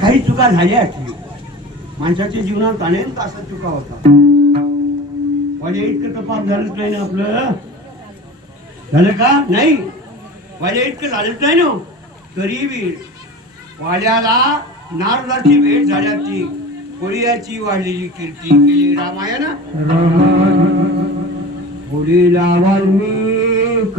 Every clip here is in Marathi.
काही चुका झाल्या असतील माणसाच्या जीवनात अनेक अशा चुका होतात. वाल्या इतकं तर पाप झालंच नाही ना आपलं, झालं का नाही? वाल्या इतकं झालंच नाही ना, तरी बी वाल्याला नारदाची भेट झाल्याची कोळीयाची वाढलेली कीर्ती केली रामायण. होळीला वाल्मिक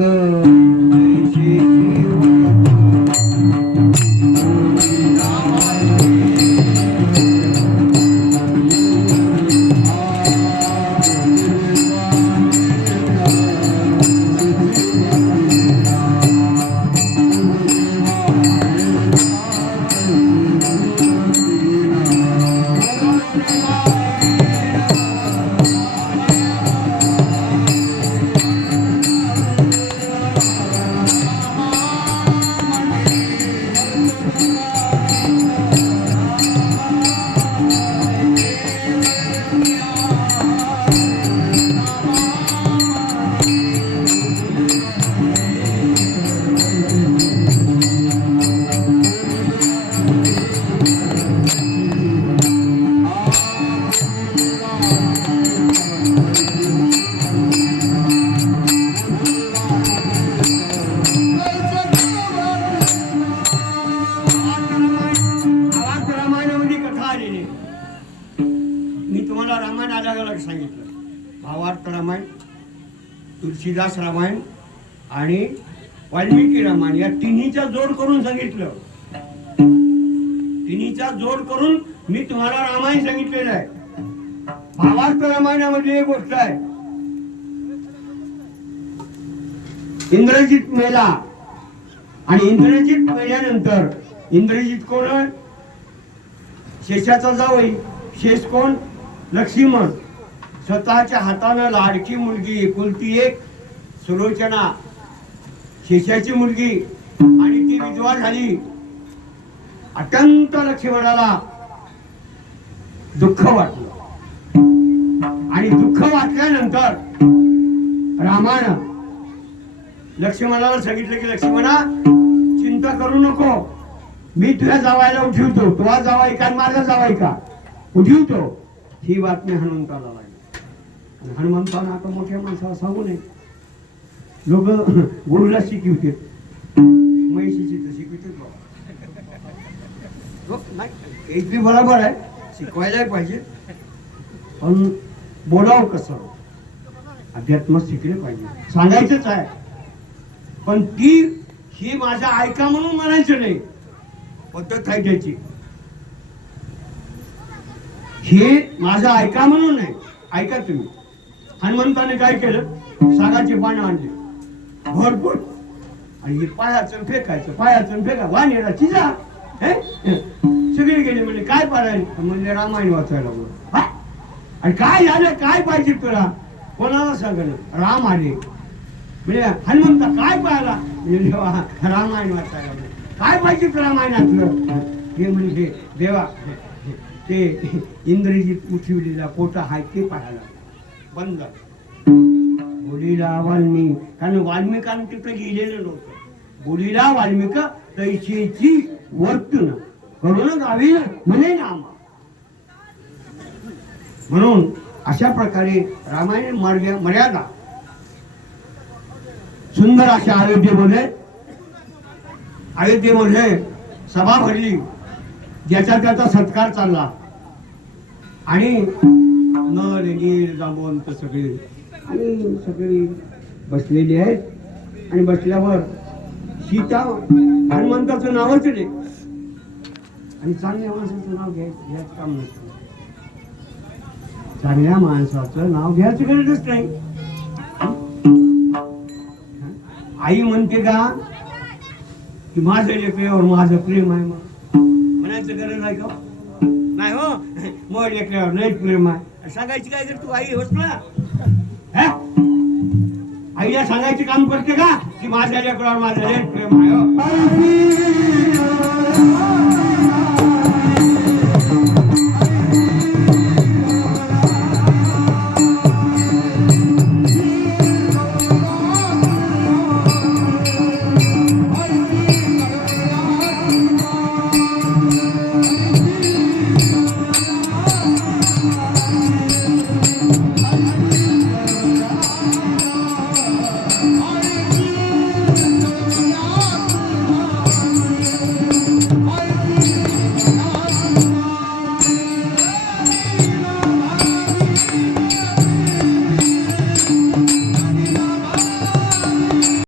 तुलसीदास रामायण आणि वाल्मिकी रामायण या तिन्हीचा जोड करून सांगितलं. तिन्हीचा जोड करून मी तुम्हाला रामायण सांगितलेलं आहे. भावार्थ रामायणामध्ये एक गोष्ट आहे, इंद्रजित मेला आणि इंद्रजित मेल्यानंतर इंद्रजित कोण आहे? शेषाचा जावई. शेष कोण? लक्ष्मण. स्वतःच्या हातानं लाडकी मुलगी एकुलती एक सुलोचना शेषाची मुलगी आणि ती विधवा झाली. अत्यंत लक्ष्मणाला दुःख वाटलं आणि दुःख वाटल्यानंतर रामानं लक्ष्मणाला सांगितलं की लक्ष्मणा चिंता करू नको, मी तुझ्या जावायला उठवतो. तुझा जावाई का माझा जावाई का उठवतो. ही बातमी हनुमंताला लागली. हनुमंतानं आता मोठ्या माणसाला सांगू नये, लोक गुरुला शिकवते, म्हैशीची तर शिकवते इतकी बरोबर आहे, शिकवायलाही पाहिजे, पण बोलावं कसं, अध्यात्म शिकले पाहिजे, सांगायचंच आहे. पण ती ही माझा ऐका म्हणून म्हणायचं नाही, पद्धत आहे त्याची. हे माझा ऐका म्हणून नाही, ऐका तुम्ही. हनुमंताने काय केलं? सागाची पानं आणली भरपूर आणि हे पायाचं फेकायचं, पायाचं फेका वाणीला चिजा सगळे गेले. म्हणजे काय पारायण? म्हणजे रामायण वाचायला बोल. आणि काय झालं? काय पाहिजे तुला? कोणाला सांगलं? राम आले. म्हणजे हनुमंता काय पाहिला? म्हणजे रामायण वाचायला. काय पाहिजे तुला रामायणातलं? हे म्हणजे देवा ते इंद्रजित उठवलेला पोटा हाय ते पाहायला बंद. बोलीला वाल्मिक, कारण वाल्मिकांनी तिथं लिहिलेलं नव्हतं. बोलीला वाल्मिक तैसेची वर्तन करून गावी म्हणे नाम. म्हणून अशा प्रकारे रामायण मर्यादा सुंदर अशा अयोध्येमध्ये सभा भरली, ज्याचा त्याचा सत्कार चालला आणि नळ नीर जांबवंत सगळे आणि सगळी बसलेली आहेत. आणि बसल्यावर सीता हनुमंताचं नावच नाही आणि चांगल्या माणसाचं नाव घ्यायचं काम नसतं. चांगल्या माणसाचं नाव घ्यायचं गरजच नाही. आई म्हणते का की माझं लेकरावर माझं प्रेम आहे, मग म्हणायचं गरज आहे का? नाही हो, मग लेकरावर नाही प्रेम आहे सांगायची काय कर तू? आई होत ना, आईला सांगायचे काम करते का की माझ्या लेकरावर माझं लेक प्रेम आहे.